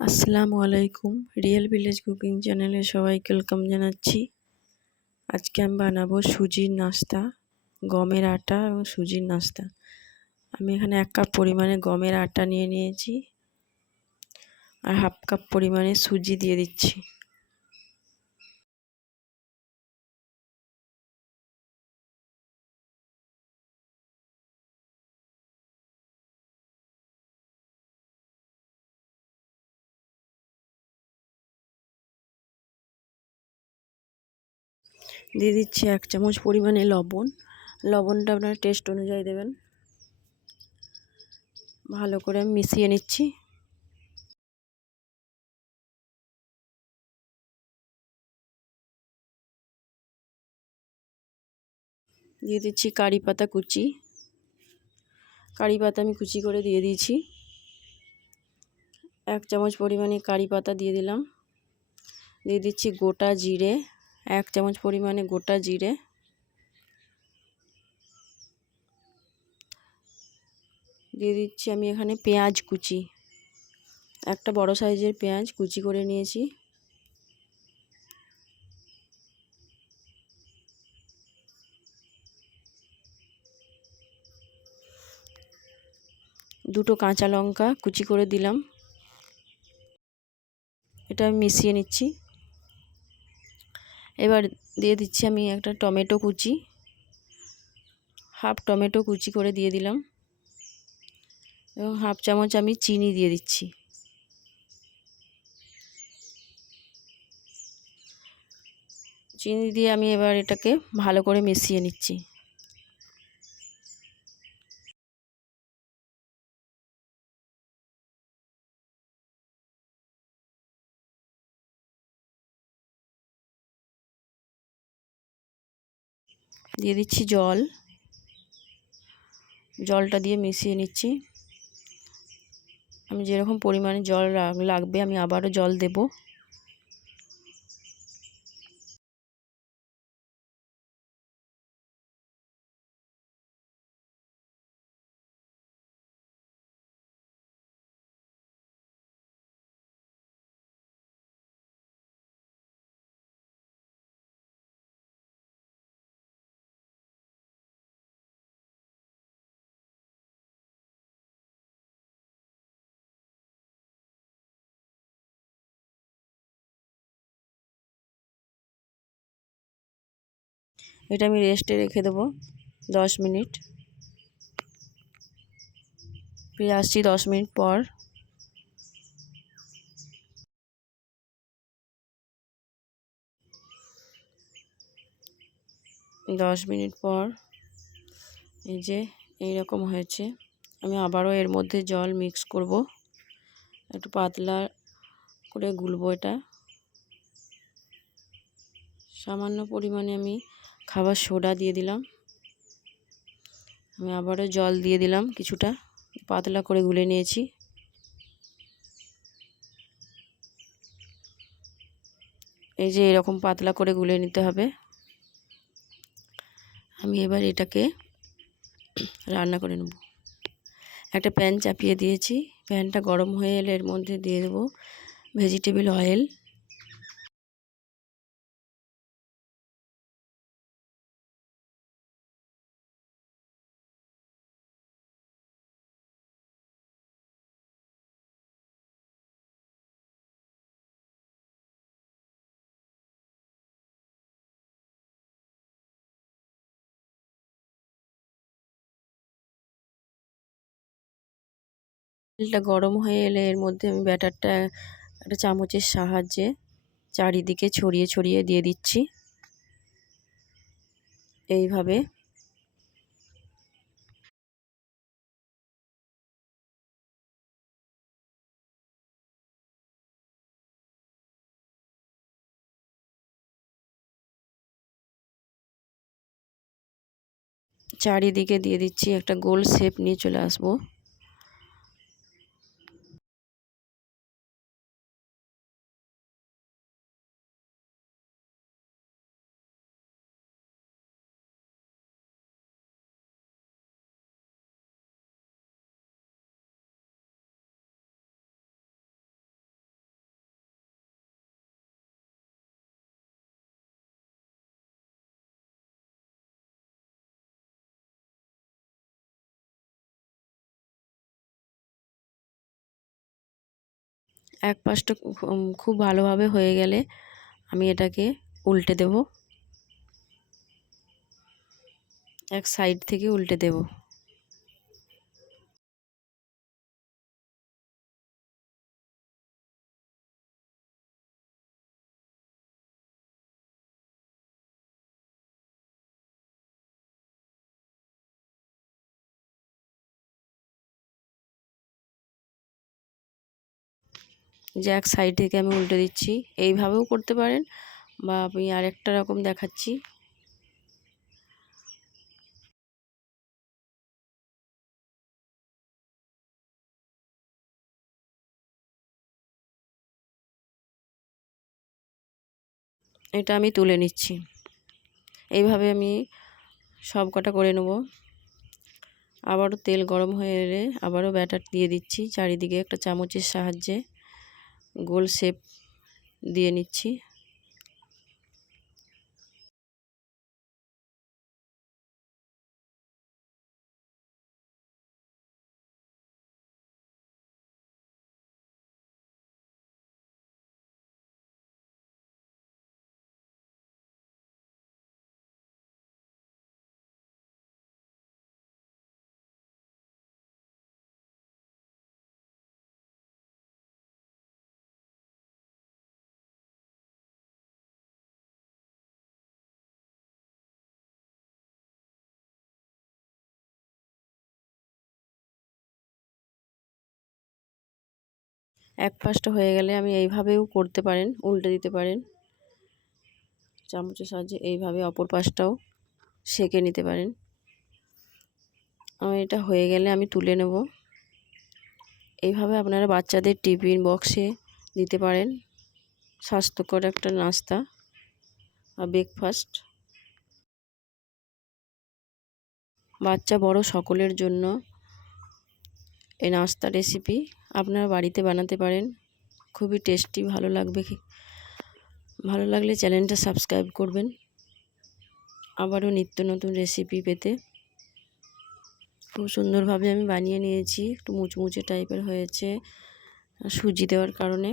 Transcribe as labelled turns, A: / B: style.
A: আসসালামু আলাইকুম। Real village cooking চ্যানেলে সবাইকে ওয়েলকাম জানাচ্ছি। আজকে আমি বানাবো সুজির নাস্তা, গমের আটা এবং সুজির নাস্তা। আমি এখানে এক কাপ পরিমাণে গমের আটা নিয়ে নিয়েছি আর হাফ কাপ পরিমাণে সুজি দিয়ে দিচ্ছি। দিয়ে দিচ্ছি এক চামচ পরিমাণে লবণ। লবণটা আপনার টেস্ট অনুযায়ী দেবেন। ভালো করে মিশিয়ে নিচ্ছি। দিয়ে দিচ্ছি কারি পাতা কুচি। কারি পাতা আমি কুচি করে দিয়ে দিয়েছি। এক চামচ পরিমাণে কারি পাতা দিয়ে দিলাম। দিয়ে দিচ্ছি গোটা জিরে। এক চামচ পরিমাণে গোটা জিরে। দিয়ে দিচ্ছি আমি এখানে পেঁয়াজ কুচি। একটা বড় সাইজের পেঁয়াজ কুচি করে নিয়েছি। দুটো কাঁচা লঙ্কা কুচি করে দিলাম। এটা আমি মিশিয়ে নিচ্ছি। এবার দিয়ে দিচ্ছি আমি একটা টমেটো কুচি। হাফ টমেটো কুচি করে দিয়ে দিলাম। এবং হাফ চামচ আমি চিনি দিয়ে দিচ্ছি। চিনি দিয়ে আমি এবার এটাকে ভালো করে মিশিয়ে নিচ্ছি। দিয়ে দিচ্ছি জল। জলটা দিয়ে মিশিয়ে নিচ্ছি। আমি যেরকম পরিমাণে জল লাগবে আমি আবারও জল দেব। এটা আমি রেস্টে রেখে দেবো দশ মিনিট। ফিরে আসছি দশ মিনিট পর। দশ মিনিট পর এই যে এই রকম হয়েছে। আমি আবারও এর মধ্যে জল মিক্স করব। একটু পাতলা করে গুলবো এটা। সামান্য পরিমাণে আমি খাবার সোডা দিয়ে দিলাম। আমি আবারও জল দিয়ে দিলাম কিছুটা, পাতলা করে গুলে নিয়েছি। এই যে এরকম পাতলা করে গুলে নিতে হবে। আমি এবার এটাকে রান্না করে নেব। একটা প্যান চাপিয়ে দিয়েছি। প্যানটা গরম হয়ে এলে এর মধ্যে দিয়ে দেবো ভেজিটেবিল অয়েল। তেলটা গরম হয়ে এলে এর মধ্যে আমি ব্যাটারটা একটা চামচের সাহায্যে চারিদিকে ছড়িয়ে ছড়িয়ে দিয়ে দিচ্ছি। এইভাবে। চারিদিকে দিয়ে দিচ্ছি একটা গোল শেপ নিয়ে চলে আসব। এক পাশটা খুব ভালোভাবে হয়ে গেলে আমি এটাকে উল্টে দেব। এক সাইড থেকে উল্টে দেব। যে এক সাইড থেকে আমি উল্টে দিচ্ছি। এইভাবেও করতে পারেন বা আমি আরেকটা রকম দেখাচ্ছি। এটা আমি তুলে নিচ্ছি। এইভাবে আমি সব কটা করে নেব। আবারও তেল গরম হয়ে এলে আবারও ব্যাটার দিয়ে দিচ্ছি চারিদিকে একটা চামচের সাহায্যে। গোল শেপ দিয়ে নিচ্ছি। এক পাশটা হয়ে গেলে আমি এইভাবেও করতে পারেন, উল্টে দিতে পারেন। চামচের সাহায্যে এইভাবে অপর পাশটাও সেঁকে নিতে পারেন। আমার এটা হয়ে গেলে আমি তুলে নেব। এইভাবে আপনারা বাচ্চাদের টিফিন বক্সে দিতে পারেন। স্বাস্থ্যকর একটা নাস্তা বা ব্রেকফাস্ট। বাচ্চা বড় সকলের জন্য এই নাস্তা রেসিপি আপনারা বাড়িতে বানাতে পারেন। খুবই টেস্টি, ভালো লাগবে ভালো লাগলে চ্যানেলটা সাবস্ক্রাইব করবেন। আবারও নিত্য নতুন রেসিপি পেতে। খুব সুন্দরভাবে আমি বানিয়ে নিয়েছি, একটু মুচমুচে টাইপের হয়েছে, সুজি দেওয়ার কারণে।